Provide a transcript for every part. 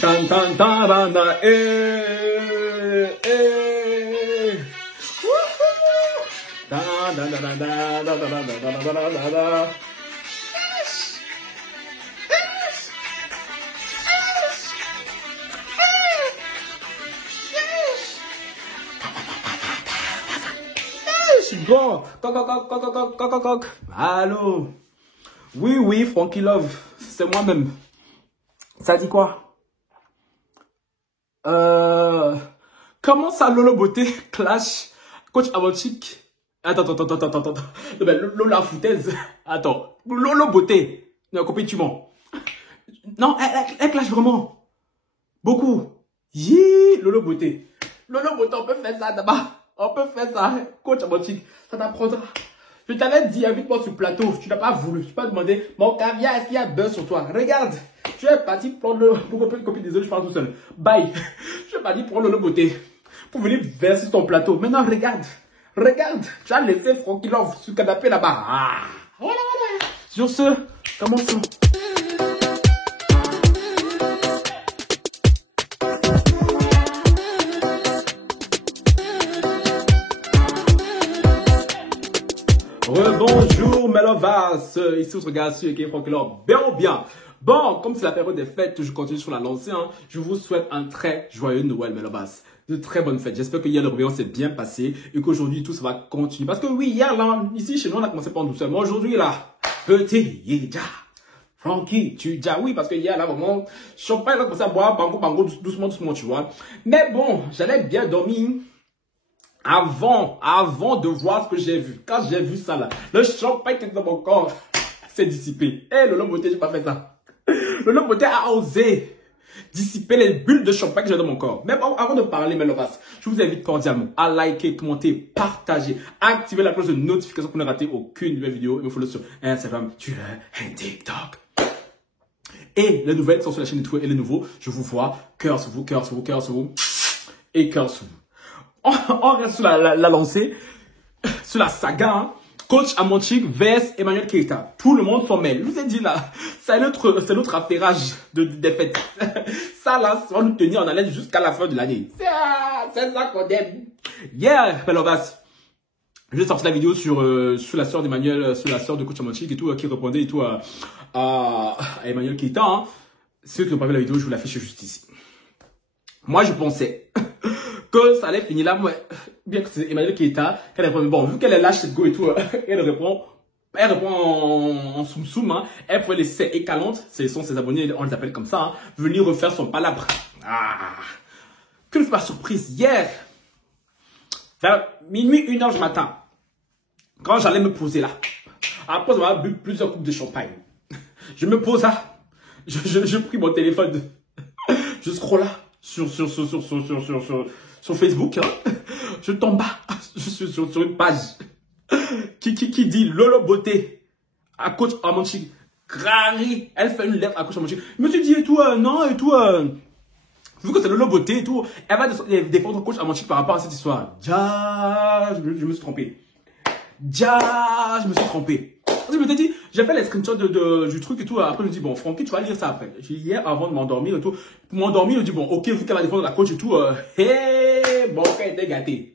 Tan tan tan tan tan. Eh. Wouhou. Da da da da da da da da da da da da. Bon, coq. Allô. Oui, Frankie Love, c'est moi-même. Ça dit quoi? Comment ça, Lolo Beauté, Clash, Coach Avanchik? Attends. Lola foutaise. Attends, Lolo Beauté. Non, copie, tu mens. Non, elle clash vraiment. Beaucoup. Yee, Lolo Beauté. Lolo Beauté, on peut faire ça d'abord. On peut faire ça, Coach Avanchik. Ça t'apprendra. Je t'avais dit, invite-moi sur le plateau. Tu n'as pas voulu. Tu n'as pas demandé, mon caviar, est-ce qu'il y a buzz sur toi? Regarde. Tu es parti prendre le... Copie, désolé, je parle tout seul. Bye. Je suis parti prendre le beauté. Pour venir verser ton plateau. Maintenant, regarde. Tu as laissé Frankie Love sur le canapé là-bas. Ah. Voilà. Sur ce, commençons. Rebonjour Melovas, ici on se regarde sur Eke Frankie Love, bien. Bon, comme c'est la période des fêtes, je continue sur la lancée, hein. Je vous souhaite un très joyeux Noël Melovas. De très bonnes fêtes. J'espère que hier le réveillon s'est bien passé et qu'aujourd'hui tout ça va continuer. Parce que oui, hier là, ici chez nous on a commencé par douceur. Mais aujourd'hui là, petit Yéja, Frankie, tu dis oui parce que hier là vraiment, champagne là commencé à boire, bango, doucement, tu vois. Mais bon, j'allais bien dormir. Avant de voir ce que j'ai vu, quand j'ai vu ça là, le champagne qui était dans mon corps s'est dissipé. Eh, le Beauté, j'ai pas fait ça. Le Beauté a osé dissiper les bulles de champagne que j'ai dans mon corps. Mais bon, avant de parler, Melovas, je vous invite cordialement à liker, commenter, partager, activer la cloche de notification pour ne rater aucune nouvelle vidéo. Et me follow sur Instagram, Twitter et TikTok. Et les nouvelles sont sur la chaîne de Twitter et les nouveaux, je vous vois, cœur sur vous, et cœur sur vous. On reste sur la lancée, sur la saga, hein. Coach Avanchik vs Emmanuel Keita. Tout le monde s'en mêle. Je vous ai dit là, c'est notre affairage des fêtes. Ça là, ça va nous tenir en haleine jusqu'à la fin de l'année. C'est ça qu'on aime. Yeah, Melovas. J'ai sorti la vidéo sur la sœur d'Emmanuel, sur la sœur de Coach Avanchik et tout, qui répondait et tout à Emmanuel Keita. Hein. Ceux qui n'ont pas vu la vidéo, je vous l'affiche juste ici. Moi, je pensais que ça allait finir là, bien que c'est Emmanuel Keita, qu'elle répond, bon, vu qu'elle est lâche cette go et tout, elle répond en soum-soum, hein, elle pouvait laisser écalante, ce sont ses abonnés, on les appelle comme ça, hein, venir refaire son palabre. Ah, que ne fut pas surprise hier, vers minuit, 1h du matin, quand j'allais me poser là, après avoir bu plusieurs coupes de champagne, je me pose là, je pris mon téléphone, je scrolle là, sur Facebook, hein. Je tombe là, je suis sur une page qui dit Lolo Beauté à Coach Avanchik. Grari, elle fait une lettre à Coach Avanchik. Je me suis dit et tout, non, et tout, vu que c'est Lolo Beauté et tout, elle va défendre Coach Avanchik par rapport à cette histoire. Je me suis trompé. Je me suis trompé. Je me suis dit, j'ai fait les screenshots du truc et tout. Après, je me dis, bon, Frankie, tu vas lire ça après. Hier, avant de m'endormir et tout. Pour m'endormir, je me dis, bon, ok, vu qu'elle va défendre la coach et tout, bon, elle était gâtée.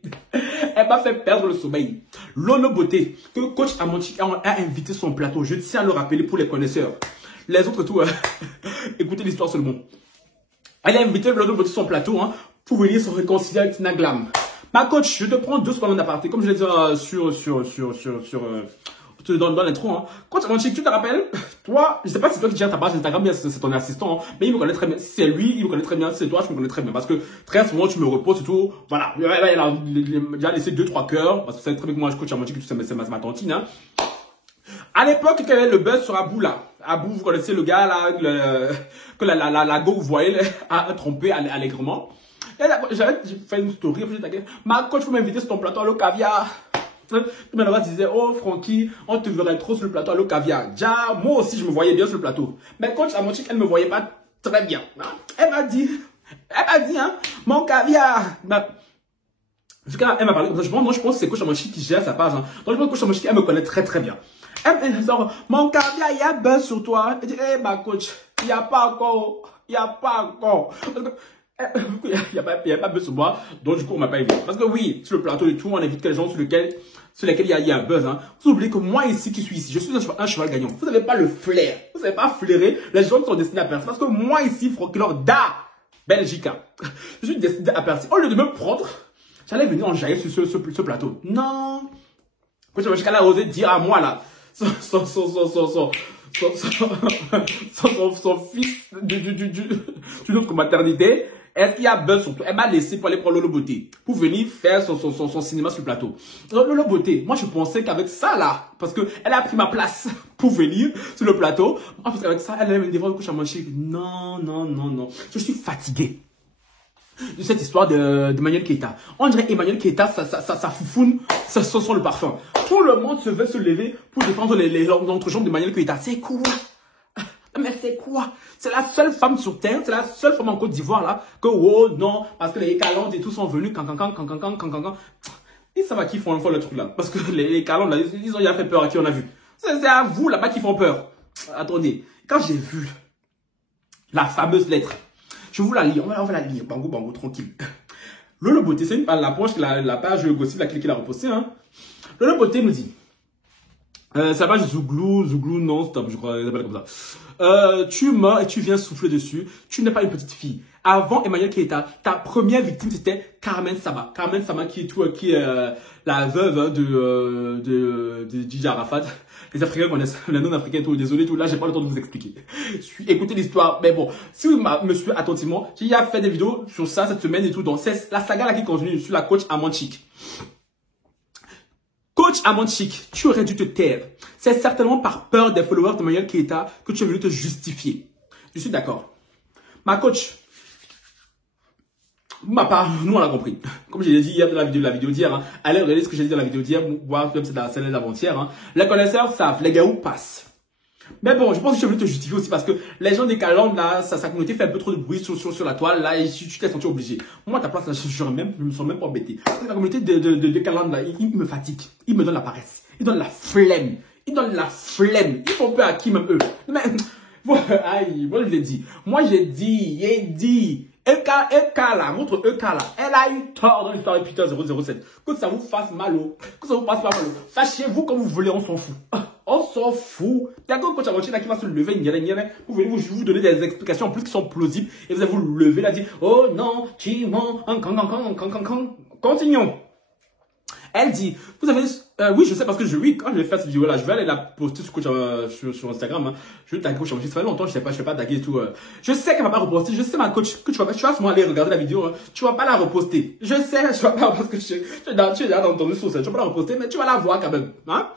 Elle m'a fait perdre le sommeil. Lolo Beauté, que Coach Avanchik a invité son plateau. Je tiens à le rappeler pour les connaisseurs. Les autres et tout, écoutez l'histoire seulement. Elle a invité Lolo Beauté sur son plateau, hein, pour venir se réconcilier avec Tina Glam. Ma coach, je te prends 2 secondes d'aparté, comme je l'ai dit dans l'intro, hein. Coach Avanchik, tu te rappelles? Toi, je sais pas si c'est toi qui gères ta page Instagram, bien c'est ton assistant, hein, mais il me connaît très bien. Si c'est lui, il me connaît très bien. Si c'est toi, je me connais très bien. Parce que très souvent, tu me reposes et tout. Voilà. Il a déjà laissé 2-3 cœurs. Parce que c'est très bien que moi, je coach Avanchik, c'est ma tantine, hein. À l'époque, il y avait le buzz sur Abou là. Abou, vous connaissez le gars là, que la go, vous voyez, a trompé allègrement. J'avais fait une story, après j'ai tagué. Ma coach, vous m'inviter sur ton plateau, le caviar. Melovas disait, oh Frankie, on te verrait trop sur le plateau à l'eau caviar. Déjà, moi aussi je me voyais bien sur le plateau. Mais Coach Avanchik, elle ne me voyait pas très bien. Hein? Elle m'a dit, hein, mon caviar. Vu qu'elle m'a parlé, moi je pense que c'est Coach Avanchik qui gère sa page. Hein. Donc je pense que Coach Avanchik, elle me connaît très bien. Elle me dit, mon caviar, il y a buzz sur toi. Elle dit, ma coach, il n'y a pas encore. Il n'y a pas encore. Il n'y a pas besoin de moi, donc du coup, on m'a pas invité. Parce que oui, sur le plateau et tout, on invite les gens sur lesquels il y a un buzz. Hein. Vous oubliez que moi ici, qui suis ici, je suis un cheval gagnant. Vous n'avez pas le flair. Vous n'avez pas flairé les gens qui sont destinés à percer. Parce que moi ici, Franklor da Belgica, je suis destiné à percer. Au lieu de me prendre, j'allais venir en jaillir sur ce plateau. Non. Quand je vais osé dire à moi là, son fils d'une autre maternité, est-ce qu'il y a buzz sur toi? Elle m'a laissé pour aller prendre Lolo Beauté, pour venir faire son cinéma sur le plateau. Donc, Lolo Beauté, moi je pensais qu'avec ça là, parce qu'elle a pris ma place pour venir sur le plateau, moi, parce qu'avec ça, elle allait me dévorer le couche à manger. Non, non, non, non. Je suis fatigué de cette histoire d'Emmanuel Keita. On dirait Emmanuel Keita, ça foufoune, ça sent le parfum. Tout le monde veut se lever pour défendre l'entrejambe d'Emmanuel Keita. C'est quoi? Mais c'est quoi? C'est la seule femme sur terre, c'est la seule femme en Côte d'Ivoire là, que oh non, parce que les Calandes et tout sont venus, et ça va qui font le truc là. Parce que les Calandes là, ils ont déjà fait peur à qui on a vu. C'est à vous là-bas qui font peur. Attendez, quand j'ai vu la fameuse lettre, je vous la lis, on va la lire, bango, bango, tranquille. Lolo Beauté, c'est la page Gossip, laquelle il a reposté. Hein. Lolo Beauté nous dit, c'est la page Zouglou non stop, je crois, il s'appelle comme ça. Tu meurs et tu viens souffler dessus, tu n'es pas une petite fille. Avant Emmanuel Keita, ta première victime c'était Carmen Sama. Carmen Sama qui est la veuve de Didier Arafat. Les Africains connaissent, les non-africains, tout, désolé, tout, là, j'ai pas le temps de vous expliquer. Écoutez l'histoire, mais bon, si vous me suivez attentivement, j'ai déjà fait des vidéos sur ça cette semaine et tout, donc c'est la saga là qui continue sur la coach Amanchik. Coach Amanchik, tu aurais dû te taire. C'est certainement par peur des followers de Emmanuel Keita que tu as voulu te justifier. Je suis d'accord. Ma coach, ma part, nous on l'a compris. Comme je l'ai dit hier dans la vidéo d'hier, hein, allez regarder ce que j'ai dit dans la vidéo d'hier, voir même celle d'avant-hier. Hein. Les connaisseurs savent, les gars où passent. Mais bon, je pense que je voulu te justifier aussi parce que les gens des Calandes là, sa communauté fait un peu trop de bruit sur la toile là et tu t'es senti obligé. Moi à ta place là, je me sens même pas embêté. La communauté de Calandes là, ils me fatiguent, ils me donnent la paresse, ils donnent la flemme, ils font peur à qui même eux. Mais aïe, moi je l'ai dit, j'ai dit. EK là, votre EK là, elle a eu tort dans l'histoire de Peter 007. Que ça vous fasse mal, que ça vous passe pas mal. Fâchez-vous comme vous voulez, on s'en fout. On s'en fout. Il y a un coach Amanchik là qui va se lever, vous venez vous donner des explications en plus qui sont plausibles et vous allez vous lever là, dire oh non, tu mens, continuons. Elle dit, vous avez, oui, je sais parce que quand je vais faire cette vidéo là, je vais aller la poster sur, sur Instagram, hein. Je vais taguer coach Amanchik, ça fait longtemps, je sais pas taguer et tout. Je sais qu'elle va pas reposter, je sais ma coach, que tu vas sûrement aller regarder la vidéo, hein. Tu vas pas la reposter. Je sais, tu vas pas, parce que tu es déjà dans ton source, tu vas pas la reposter, mais tu vas la voir quand même, hein.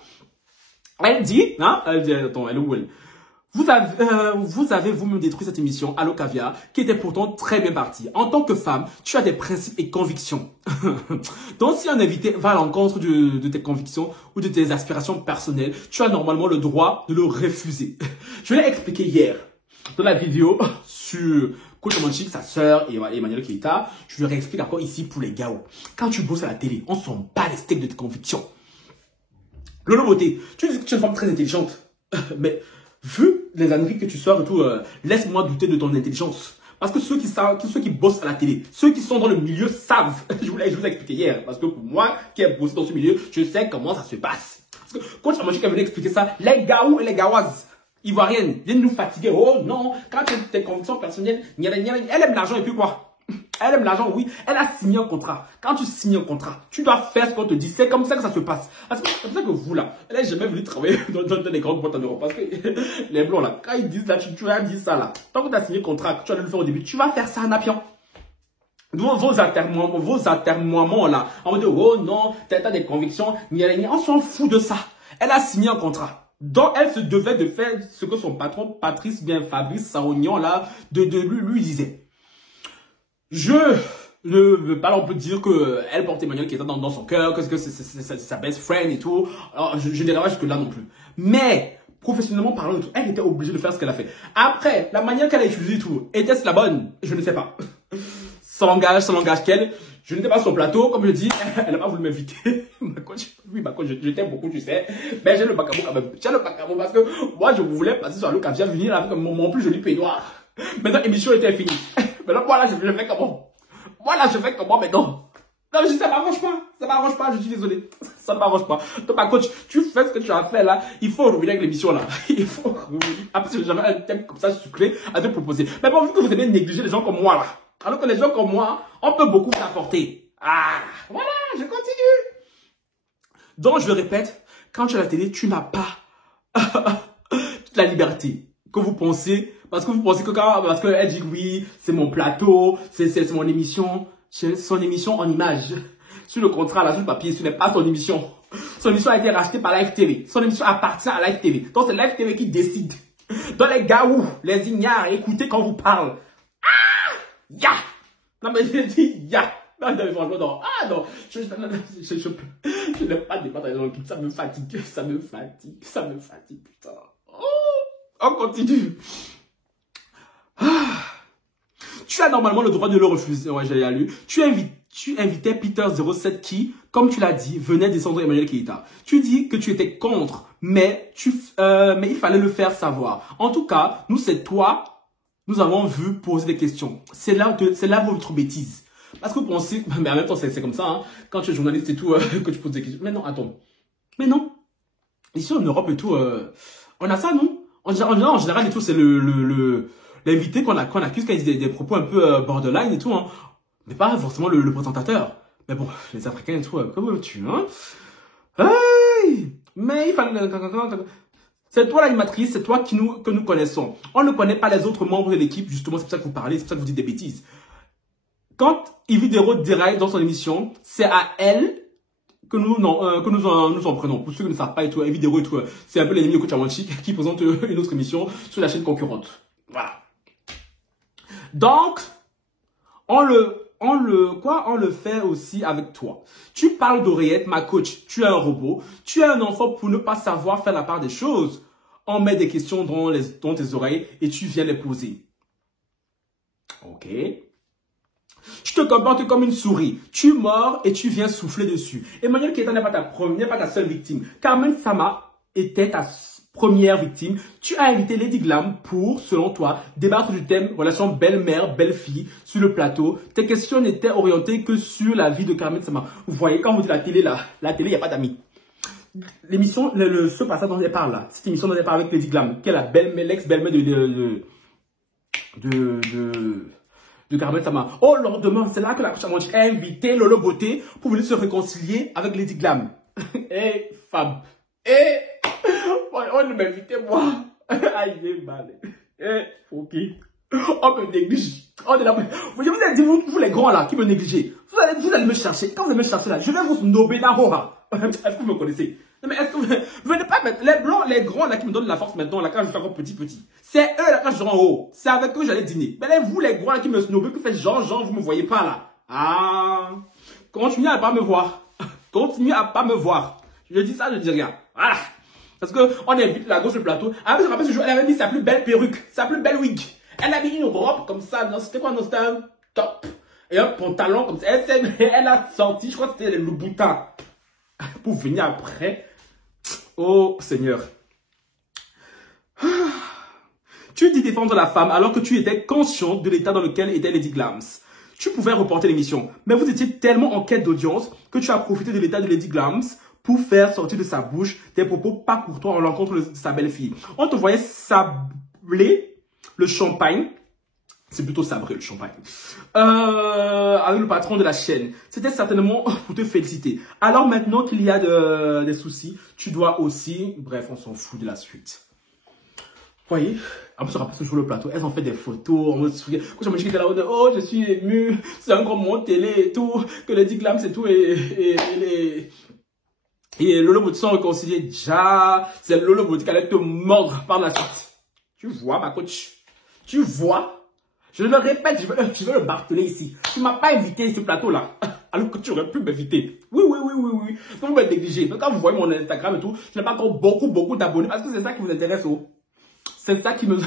Elle dit, attends, elle est où elle? Vous avez vous-même détruit cette émission, Allo Caviar, qui était pourtant très bien partie. En tant que femme, tu as des principes et convictions. Donc, si un invité va à l'encontre de tes convictions ou de tes aspirations personnelles, tu as normalement le droit de le refuser. Je l'ai expliqué hier dans la vidéo sur Coach Amanchik, sa sœur et Emmanuel Keita. Je le réexplique encore ici pour les gars. Quand tu bosses à la télé, on s'en bat les steaks de tes convictions. Lolo Beauté, tu dis que tu es une femme très intelligente, mais vu les âneries que tu sors et tout, laisse-moi douter de ton intelligence. Parce que ceux qui bossent à la télé, ceux qui sont dans le milieu savent. Je vous l'ai expliqué hier. Parce que pour moi, qui ai bossé dans ce milieu, je sais comment ça se passe. Parce que quand Amanchik est venu expliquer ça, les gaous et les gaouazes ivoiriennes viennent nous fatiguer. Oh non, quand tu as tes convictions personnelles, elle aime l'argent et puis quoi? Elle aime l'argent, oui. Elle a signé un contrat. Quand tu signes un contrat, tu dois faire ce qu'on te dit. C'est comme ça que ça se passe. C'est comme ça que vous, là, elle n'a jamais voulu travailler dans des grandes boîtes en Europe. Parce que les blancs, là, quand ils disent là, tu as dit ça, là. Tant que tu as signé un contrat, que tu as dû le faire au début, tu vas faire ça en appiant. Vos atermoiements, là, on va dire, oh non, t'as des convictions, on s'en fout de ça. Elle a signé un contrat. Donc, elle se devait de faire ce que son patron, Fabrice Saognon, là, lui disait. Je ne veux pas non plus dire qu'elle porte Emmanuel Keita dans son cœur, que c'est sa best friend et tout. Alors, je n'irai pas jusque-là non plus. Mais, professionnellement parlant, elle était obligée de faire ce qu'elle a fait. Après, la manière qu'elle a utilisé tout, était-ce la bonne? Je ne sais pas. Sans langage qu'elle. Je n'étais pas sur le plateau, comme je dis, elle n'a pas voulu m'inviter. Ma coach, je t'aime beaucoup, tu sais. Mais j'ai le bacamo quand même. J'ai le bacamo parce que moi, je voulais passer sur Allo Caviar, venir avec mon plus joli peignoir. Maintenant, l'émission était finie. Maintenant, moi là, je fais comment? Moi là, je fais comment maintenant? Non, mais ça m'arrange pas. Ça m'arrange pas, je suis désolé. Ça ne m'arrange pas. Donc, ma coach, tu fais ce que tu as fait là. Il faut revenir avec l'émission là. Il faut revenir. Après, j'avais un thème comme ça sucré à te proposer. Mais bon, vu que vous aimez négliger les gens comme moi là. Alors que les gens comme moi, on peut beaucoup t'apporter. Ah, voilà, je continue. Donc, je le répète, quand tu es à la télé, tu n'as pas toute la liberté que vous pensez. Parce que vous pensez que parce qu'elle dit oui, c'est mon plateau, c'est mon émission. C'est son émission en image. Sur le contrat, là, sur le papier, ce n'est pas son émission. Son émission a été rachetée par Live TV. Son émission appartient à Live TV. Donc, c'est Live TV qui décide. Donc, les gars, les ignares, écoutez quand vous parle. Ah! Ya! Non, mais j'ai dit ya! Non, mais franchement, non. Ah, non. Je n'aime pas débattre avec les gens. Ça me fatigue. Ça me fatigue. Ça me fatigue, putain. Oh! On continue. Ah! Tu as normalement le droit de le refuser. Ouais, j'ai lu. Tu invitais Peter07 qui, comme tu l'as dit, venait descendre Emmanuel Keita. Tu dis que tu étais contre, mais il fallait le faire savoir. En tout cas, nous, c'est toi, nous avons vu poser des questions. C'est là votre bêtise. Parce que vous pensez, mais en même temps, c'est comme ça, hein, quand tu es journaliste et tout, que tu poses des questions. Mais non, attends. Mais non. Ici, en Europe et tout, on a ça, non? En général, et tout, c'est l'invité qu'on accuse quand il dit des propos un peu borderline et tout, hein. Mais pas forcément le présentateur. Mais bon, les Africains et tout, comment tu, hein? Hey! Mais il fallait... C'est toi l'animatrice, c'est toi que nous connaissons. On ne connaît pas les autres membres de l'équipe, justement, c'est pour ça que vous parlez, c'est pour ça que vous dites des bêtises. Quand Yves Dero déraille dans son émission, c'est à elle que nous en prenons. Pour ceux qui ne savent pas et tout, Yves Dero et tout, c'est un peu l'ennemi de Coach Awanchi qui présente une autre émission sur la chaîne concurrente. Voilà. Donc, on le fait aussi avec toi. Tu parles d'oreillette, ma coach, tu es un robot. Tu es un enfant pour ne pas savoir faire la part des choses. On met des questions dans tes oreilles et tu viens les poser. Ok. Tu te comportes comme une souris. Tu mords et tu viens souffler dessus. Emmanuel Keita n'est pas ta seule victime. Carmen Sama était ta première victime. Tu as invité Lady Glam pour, selon toi, débattre du thème relation belle-mère, belle-fille sur le plateau. Tes questions n'étaient orientées que sur la vie de Carmen Sama. Vous voyez, quand vous dites la télé, il n'y a pas d'amis. L'émission, ce passage dont elle parle là, cette émission dont elle parle avec Lady Glam, qui est la belle-mère, l'ex-belle-mère de Carmen Sama. Oh, lendemain, c'est là que la coach a invité Lolo Beauté pour venir se réconcilier avec Lady Glam. Eh, femme. Eh, on ne m'invitait moi. Aïe, j'ai mal. Eh, ok. On me néglige. On est là. Vous avez dit, vous les grands là, qui me négligez. Vous allez me chercher. Quand vous allez me chercher là, je vais vous nober là. Est-ce que vous me connaissez? Non, mais est-ce que vous venez pas mettre les blancs, les grands là qui me donnent la force maintenant, là, quand je suis encore petit. C'est eux là, quand je serai en haut. C'est avec eux que j'allais dîner. Mais là, vous les grands là qui me snobez, qui faites genre, vous me voyez pas là. Ah. Continuez à pas me voir. Continuez à pas me voir. Je dis ça, je dis rien. Voilà. Parce que on invite la gauche sur le plateau. Ah, je me rappelle ce jour, elle avait mis sa plus belle perruque, sa plus belle wig. Elle a mis une robe comme ça. C'était quoi? Non, c'était un top. Et un pantalon comme ça. Elle a sorti, je crois que c'était le boutin. Pour venir après. Oh Seigneur. Tu dis défendre la femme alors que tu étais conscient de l'état dans lequel était Lady Glams. Tu pouvais reporter l'émission, mais vous étiez tellement en quête d'audience que tu as profité de l'état de Lady Glams pour faire sortir de sa bouche des propos pas courtois en l'encontre de sa belle-fille. On te voyait sabler le champagne. C'est plutôt sabré le champagne. Avec le patron de la chaîne. C'était certainement pour te féliciter. Alors maintenant qu'il y a des soucis, tu dois aussi... Bref, on s'en fout de la suite. Vous voyez, en plus, on rappelle toujours le plateau. Elles ont fait des photos. Quand je me dis que là, oh, je suis ému. C'est un grand monde télé et tout. Que les Glams et tout. Et Lolo Beauté sont réconciliés déjà. C'est Lolo Beauté qui allait te mordre par la suite. Tu vois, ma coach. Tu vois. Je le répète, je veux le marteler ici. Tu ne m'as pas invité sur ce plateau-là. Alors que tu aurais pu m'inviter. Oui. Donc vous m'êtes négligé. Donc quand vous voyez mon Instagram et tout, je n'ai pas encore beaucoup d'abonnés. Parce que c'est ça qui vous intéresse. Oh. C'est ça qui vous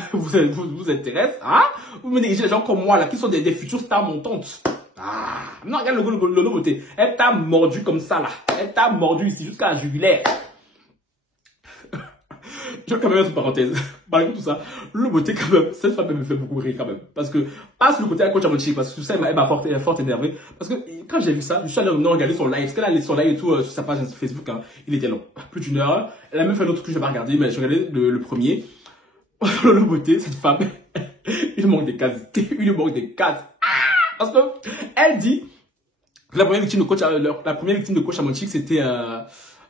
intéresse. Hein? Vous me négligez les gens comme moi là, qui sont des futures stars montantes. Ah, non, regarde le Beauté. Elle t'a mordu comme ça là. Elle t'a mordu ici jusqu'à la jugulaire. je vais quand même mettre une parenthèse. Malgré tout ça, le beauté quand même, cette femme elle me fait beaucoup rire quand même. Parce que, passe le côté à coach Amonchi, parce que tout ça, elle m'a fort énervé. Parce que quand j'ai vu ça, je suis allé regarder son live. Parce qu'elle a son live et tout sur sa page Facebook, hein, il était long. Plus d'une heure. Elle a même fait un autre que je n'ai pas regardé, mais j'ai regardé le premier. Le beauté, cette femme, il manque des cases. Il manque des cases. Parce que, elle dit, la première victime de coach Amonchi, c'était,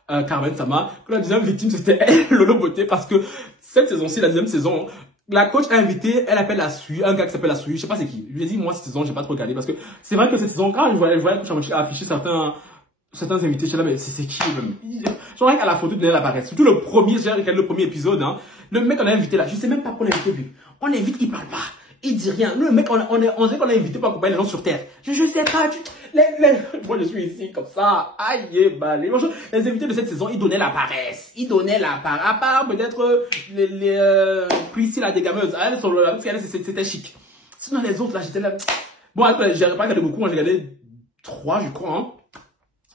Carmen Sama, que la deuxième victime c'était elle, Lolo Beauté, parce que cette saison-ci, la deuxième saison, la coach a invité, elle appelle la Sui, un gars qui s'appelle la Sui, je sais pas c'est qui. Je lui ai dit, moi, cette saison, j'ai pas trop regardé, parce que c'est vrai que cette saison, quand je voyais le coach Amonchi afficher certains invités, je suis là, mais c'est qui, même? Genre, rien qu'à la photo de elle apparaît. Surtout le premier, j'ai regardé le premier épisode, hein. Le mec, on a invité là, je sais même pas pourquoi on l'a invité, lui. On l'invite, il parle pas. Il dit rien. Nous, le mec, on dirait qu'on l'a invité pour accompagner les gens sur Terre. Je sais pas, moi, je suis ici, comme ça. Aïe, bah, les invités de cette saison, ils donnaient la paresse. Ils donnaient la paresse. À part, peut-être, Priscilla, la dégameuse. Elle, c'était chic. Sinon, les autres, là, j'étais là. Bon, j'ai pas regardé beaucoup. Moi, j'ai regardé 3, je crois, hein.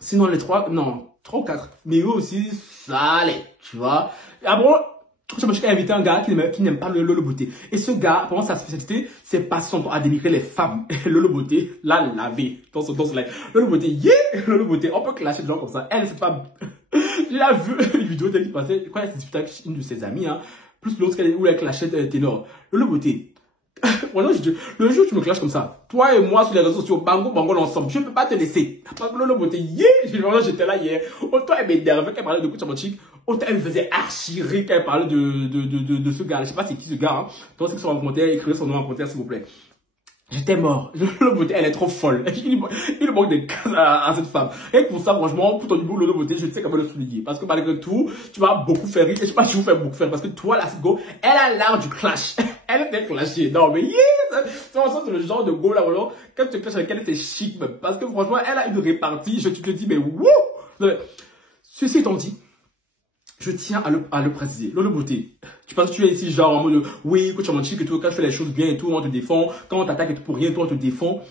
Sinon, les 3, non, 3 ou 4. Mais eux aussi, ça allait, tu vois. Après, je me suis invité un gars qui n'aime pas le beauté. Et ce gars, pendant sa spécialité, c'est pas son temps à dénigrer les femmes. Le beauté l'a lavé dans son live. Le beauté, yeah! Le beauté, on peut clasher des gens comme ça. Elle, cette femme, j'ai vu une vidéo d'elle qui passait, quand elle s'est disputée avec une de ses amies, hein, plus l'autre où elle clashait ténor. Le beauté. Voilà, le jour où tu me clashes comme ça, toi et moi sur les réseaux sociaux, bango, ensemble, je ne peux pas te laisser. Parce que le beauté, yeah! J'étais là hier. Autant elle m'énervait quand elle parlait de coach Amonchi, autant elle me faisait archi rire quand elle parlait de ce gars. Je sais pas c'est qui ce gars, hein. Toi, c'est que sur un commentaire, écrivez son nom en commentaire, s'il vous plaît. J'étais mort. Le beauté, elle est trop folle. Il manque des cases à cette femme. Et pour ça, franchement, pour ton niveau, le beauté, je sais comment le souligner. Parce que malgré tout, tu vas beaucoup faire rire. Et je sais pas si vous faites beaucoup faire rire. Parce que toi, la go, elle a l'art du clash. Elle fait clasher. Non, mais yeah! C'est le genre de go là, voilà. Quand tu te clashes avec elle, c'est chic, même. Parce que franchement, elle a une répartie. Tu te dis, mais wouh! Ceci étant dit, je tiens à le préciser. Lolo Beauté, tu penses que tu es ici genre en mode oui, coach Amonchi, que tout, quand je fais les choses bien et tout, on te défend. Quand on t'attaque et tout pour rien, toi on te défend.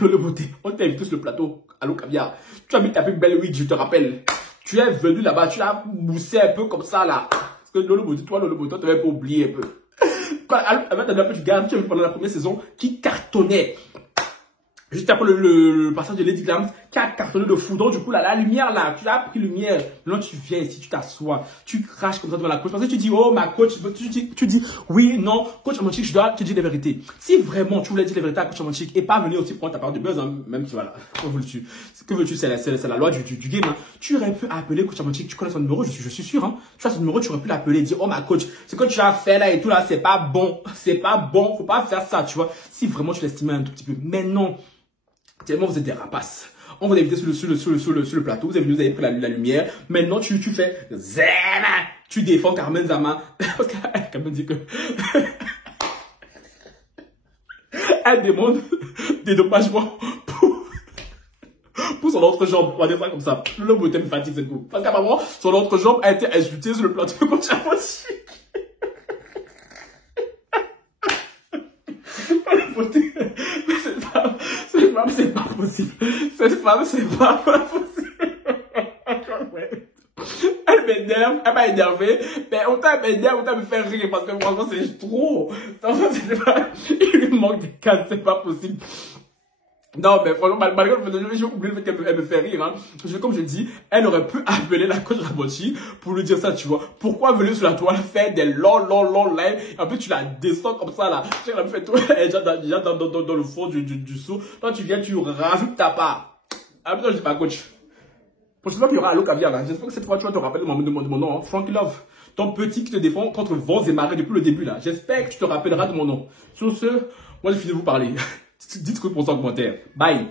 Lolo Beauté, on t'a invité sur le plateau, Allo Caviar. Tu as mis ta plus belle wig, je te rappelle. Tu es venu là-bas, tu l'as moussé un peu comme ça là. Parce que Lolo Beauté, toi, tu n'avais pas oublié un peu. Quand avec ta plus garde, tu as vu pendant la première saison qui cartonnait. Juste après le passage de Lady Glams, qui a cartonné de fou. Donc, du coup, là, la lumière, là, tu as pris lumière. Là, tu viens ici, tu t'assois, tu craches comme ça devant la coach. Parce que tu dis, oh, ma coach, tu dis, oui, non, coach Amonchi, je dois te dire la vérité. Si vraiment tu voulais dire la vérité à coach Amonchi et pas venir aussi prendre ta part de buzz, hein, même si voilà, que veux-tu, c'est la loi du game, hein. Tu aurais pu appeler coach Amonchi, tu connais son numéro, je suis sûr, hein. Tu as son numéro, tu aurais pu l'appeler et dire, oh, ma coach, ce que tu as fait là et tout là, c'est pas bon, faut pas faire ça, tu vois. Si vraiment tu l'estimais un tout petit peu. Mais non. Tellement vous êtes des rapaces. On vous a invité sur le plateau, vous avez pris la lumière. Maintenant, tu fais zéna. Tu défends Carmen Sama. Parce qu'elle dit que elle demande des dommagements pour son autre jambe. On va dire ça comme ça. Le beauté me fatigue cette coup. Parce qu'apparemment, son autre jambe a été insultée sur le plateau contre Amonchi. C'est pas possible. Cette femme, c'est pas possible. Elle m'énerve, elle m'a énervé. Mais autant elle m'énerve, autant elle me fait rire. Parce que franchement, c'est trop. Il lui manque des cases, c'est pas possible. Non, mais franchement, malgré le fait que j'ai oublié le fait qu'elle me fait rire, hein. Comme je dis, elle aurait pu appeler la coach Amonchi pour lui dire ça, tu vois. Pourquoi venir sur la toile faire des longs lives, et en plus tu la descends comme ça, là. Tu sais, elle me fait tout, elle est déjà dans le fond du seau. Toi, tu viens, tu rajoutes ta part. Ah, putain, je dis pas coach. Prochainement, il y aura Allo Caviar, là. J'espère que cette fois, tu vas te rappeler de mon nom, hein. Frankie Love. Ton petit qui te défend contre vents et marées depuis le début, là. J'espère que tu te rappelleras de mon nom. Sur ce, moi, j'ai fini de vous parler. Dites ce que vous pensez en commentaire. Bye.